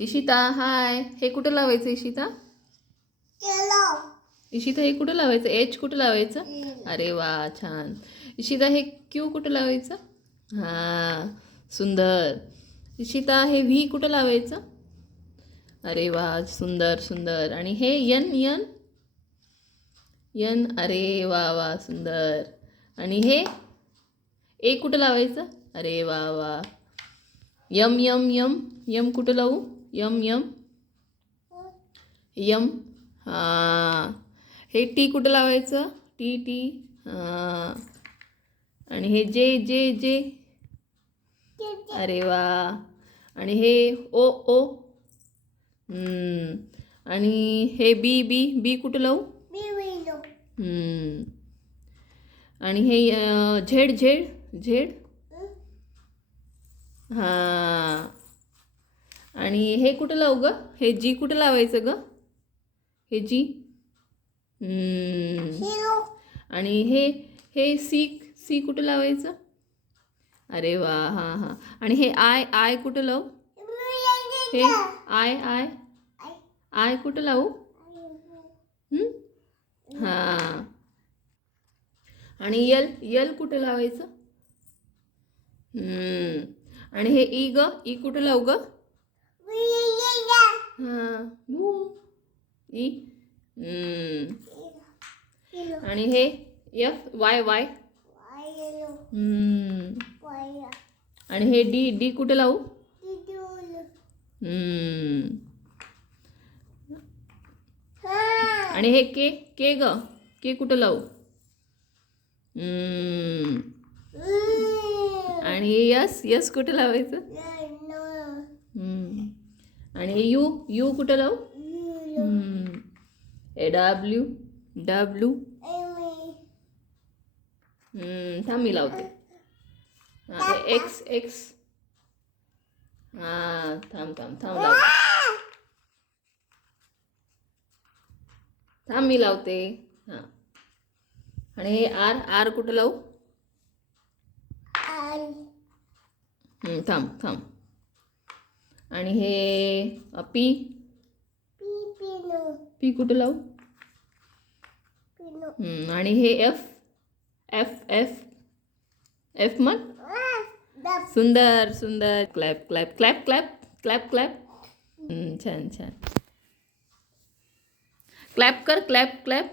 इशिता हाय. हे कुठं लावायचं इशिता? इशिता हे कुठं लावायचं? एच कुठं लावायचं? अरे वा छान. इशिता हे क्यू कुठं लावायचं? हां सुंदर. इशिता हे व्ही कुठं लावायचं? अरे वा सुंदर सुंदर. आणि हे यन यन यन अरे वा वा सुंदर. आणि हे ए कुठं लावायचं? अरे वा वा. यम यम यम यम कुठं लावू? यम यम यम हां. हे टी कुठं लावायचं? टी टी हां. आणि हे जे जे जे अरे वा. आणि हे ओ ओ आणि हे बी बी बी कुठं लावू? आणि हे झेड झेड झेड हां. आणि हे कुठं लावू ग? हे जी कुठं लावायचं ग? हे जी आणि हे हे सी सी कुठं लावायचं? अरे वा हां हां. आणि हे आय आय कुठं लावू? हे आय आय आय कुठं लावू? हां. आणि यल यल कुठं लावायचं? आणि हे ई ग ई कुठं लावू ग? हां ई. आणि हे एफ वाय वाय आणि हे डी डी कुठं लावू? आणि हे के के ग के कुठं लावू? आणि यस यस कुठं लावायचं? आणि यू यू कुठं लावू? ए डब्ल्यू डब्ल्यू थांब मी लावते. एक्स एक्स हां थांब थांब थांब लावते. थांब मी लावते. हां. आणि हे आर आर कुठं लावू? थांब थांब. आणि हे पी पी कुठं लावू? आणि हे एफ एफ एफ एफ मग सुंदर सुंदर. Clap clap clap clap clap clap. छान छान. क्लॅप कर क्लॅप क्लॅप.